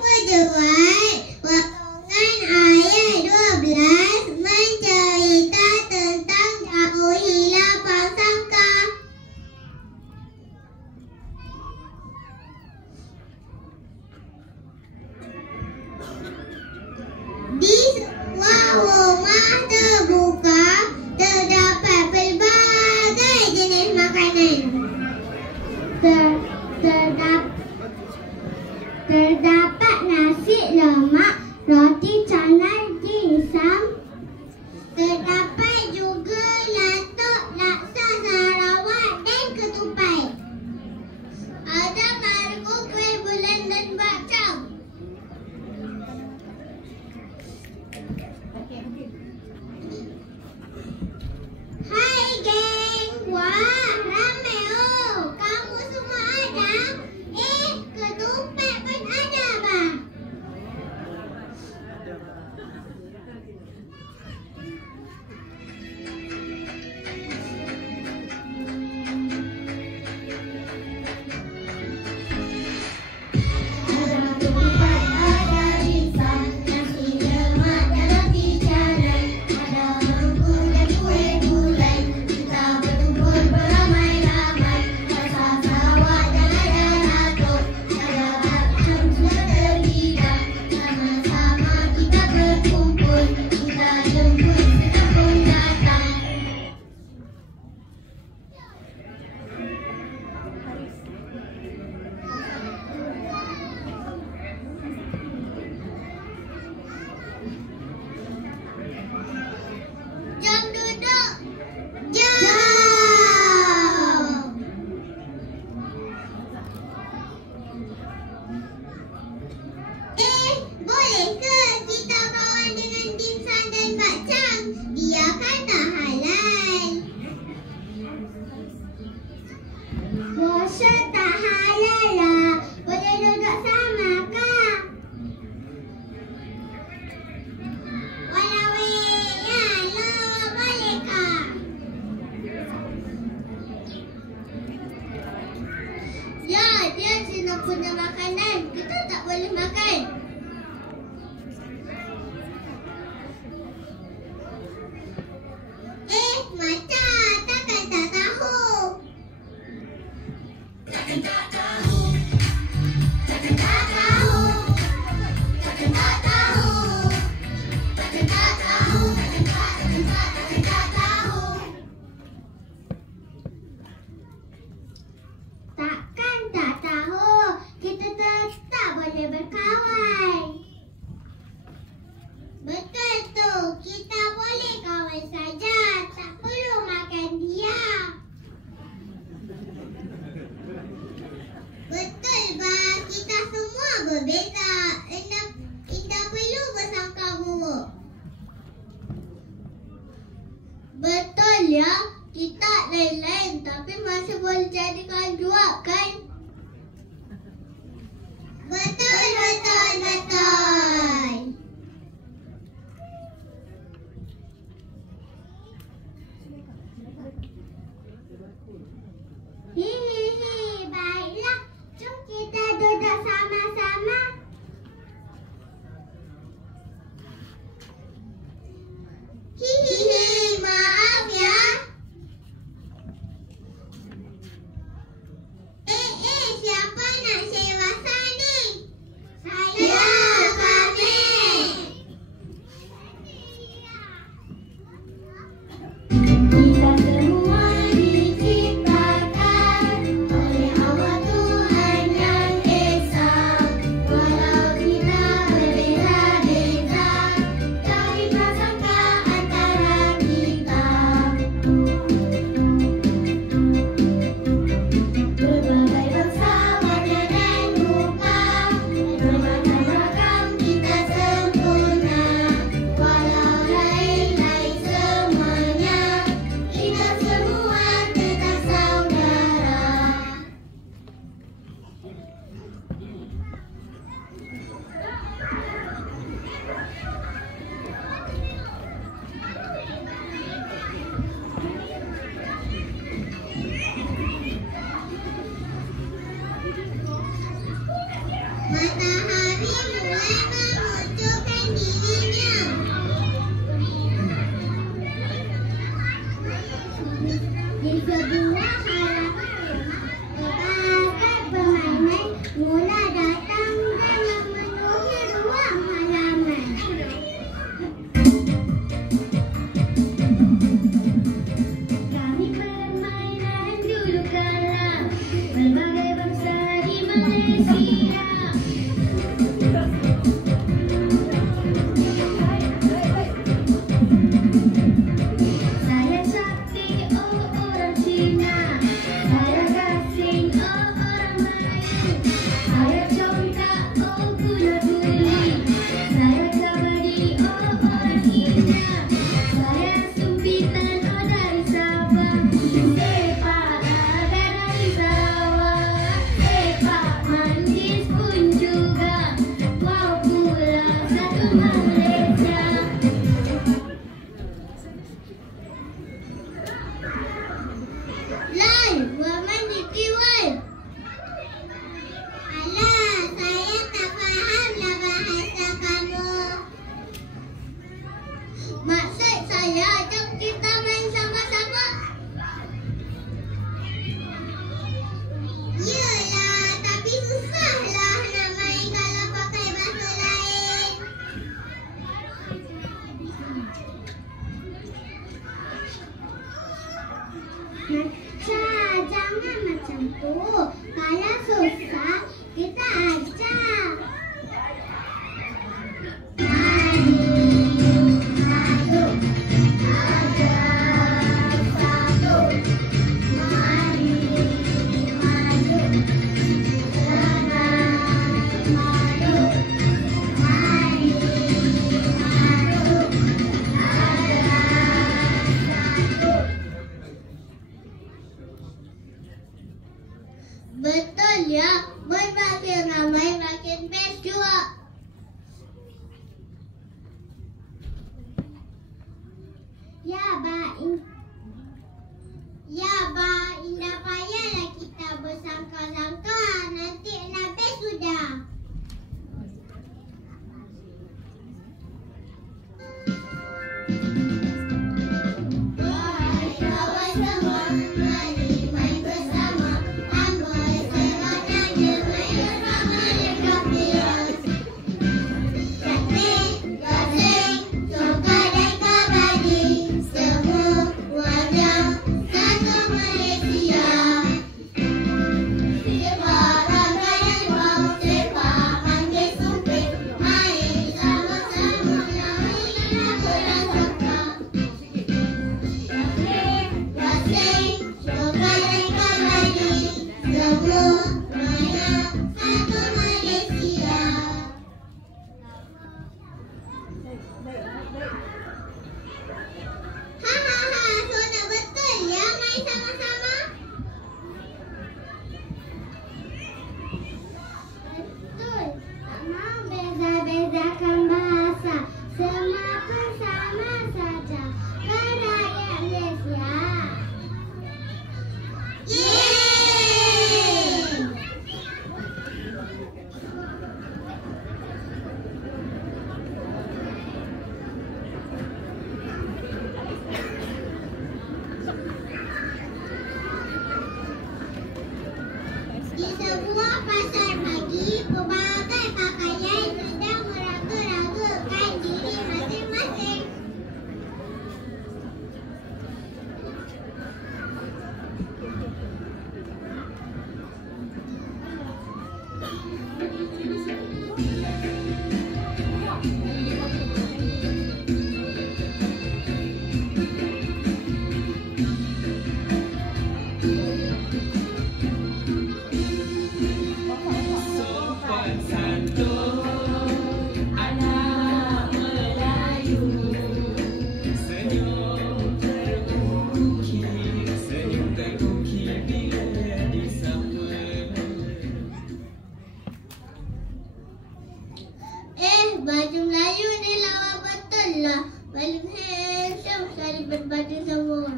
berbuat potongan ayat 12 mencerita tentang jauhilah prasangka. Di sebuah rumah terbuka terdapat pelbagai jenis makanan. Terdapat nasi lemak, roti canai, dimsum. Terdapat juga latok, laksa Sarawak dan ketupat. Ada kargo kuih bulan dan bakcang. Hai geng, wah ramai oh. Kamu semua ada? Ketupat pun ada bang. Puasa tak halal lah. Boleh duduk sama kah? Walau ya lo boleh kah? Ya, dia senang punya makanan. Kita tak boleh makan. Macam takkan tak tahu. Takkan tak tahu. Takkan tak tahu. Takkan tak tahu. Takkan tak tahu. Takkan tak tahu. Takkan tak tahu. Kita tetap boleh berkawan. Betul tu. Kita boleh kawan saja. Tak perlu makan dia. Betul bang, kita semua berbeza. Tidak perlu bersangka buruk. Betul ya, kita lain-lain tapi masih boleh jadikan dua kan? Betul, betul, betul. mulai memunculkan dirinya. Di sebuah halaman berbagai permainan mula datang dan memenuhi ruang halaman. Kami permainan dulu kala, berbagai bangsa di Malaysia. Saya Sakti, oh orang Cina. Saya Gasing, oh orang Melayu. Saya Congkak, oh kuda tuli. Saya Kabadi, oh orang India. Saya Sumpitan, oh dari Sabah. Sepak raga dari Sarawak. Sepak Manggis pun juga. Wow pula satu Malaysia. Lai, waman ditiwai. Alah, saya tak fahamlah bahasa kamu. Maksud saya, jom kita main sama-sama. Yelah, tapi susahlah nak main kalau pakai bahasa lain. Macam, jangan macam tu. Kalau susah, kita ajak. Mari, satu, ajak satu. Mari, maju, jangan malu. Mari, maju, ajak satu. Betul ya, bermakin ramai makin best juga. Ya, Ba, indah payahlah kita bersangka-sangka. Nanti nak best sudah. Wahai kawan semua, mari main bersama. Amboi seronoknya main bersama dekat virus. Sakti, Gasing, Congkak dan Kabadi, semuanya satu Malaysia. Sepak raga dan bau, sepak manggis sumpit. Mari sama-sama lalui berasaka. Gasing, Congkak dan Kabadi, semuanya satu Malaysia. Hahaha, sudah betul ya main sama-sama. Betul, tak mau beza-bezakan bahasa. Semua pun sama saja. Kan rakyat Malaysia. Yeay! Di sebuah pasar pagi, pelbagai pakaian sedang meraga-ragakan diri masing-masing. Sopan santun anak Melayu, senyum terukir bila disapa. Baju Melayu ni lawa betul lah. Paling handsome sekali berbaju semua.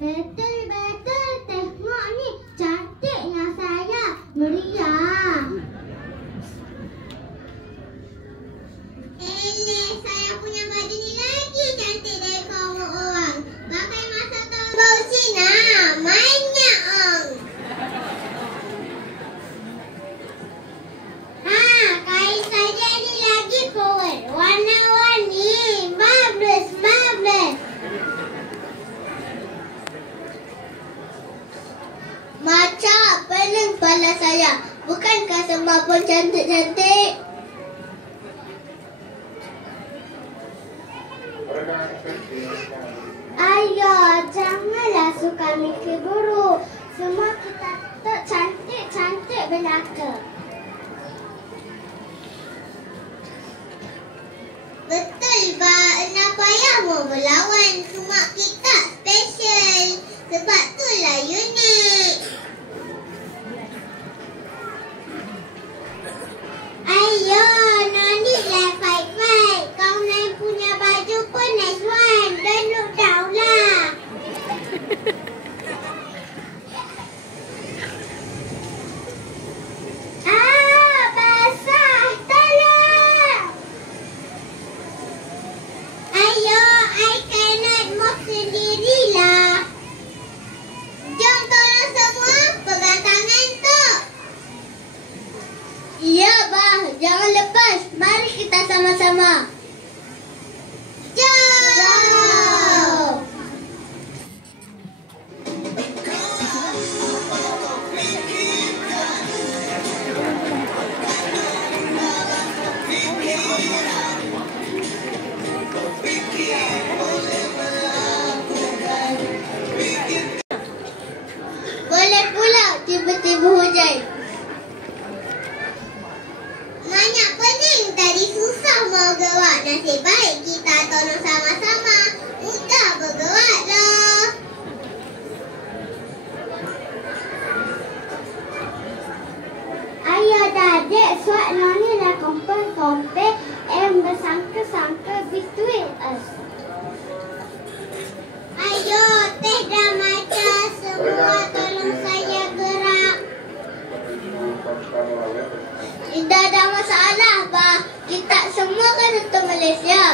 Betul-betul, tengok ni cantiknya saya. Meriah. payah. Bukankah semua pun cantik-cantik? Ayah, janganlah suka mikir buruk. Semua kita tak cantik-cantik belaka. Betul, Bak. Nak payah mau berlawan. Semua kita special. Sebab itulah unik. Ayo, no need lah fight-fight. Kau naik punya baju pun nice one. Don't look down lah. Basah. Tolong. Ayo, I cannot move sendirilah. Jom tolong semua pegang tangan tu. Ya, Bah. Jangan lepas. Mari kita sama-sama. Jom. Boleh pula tiba-tiba hujan. Banyak pening tadi susah mau gerak. Nasib baik kita tolong sama-sama. Mudah bergeraklah. Ayah dah dek suat noni dah kompel-kompel bersangka-sangka between us. Ayo, teh dah macam semua tolong saya gerak. Tidak ada masalah, Bah. Kita semua kan untuk Malaysia.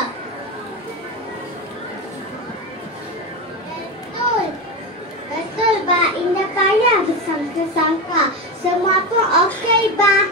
Betul. Betul, Bah. Indah payah bersangka-sangka. Semua pun okey, Bah.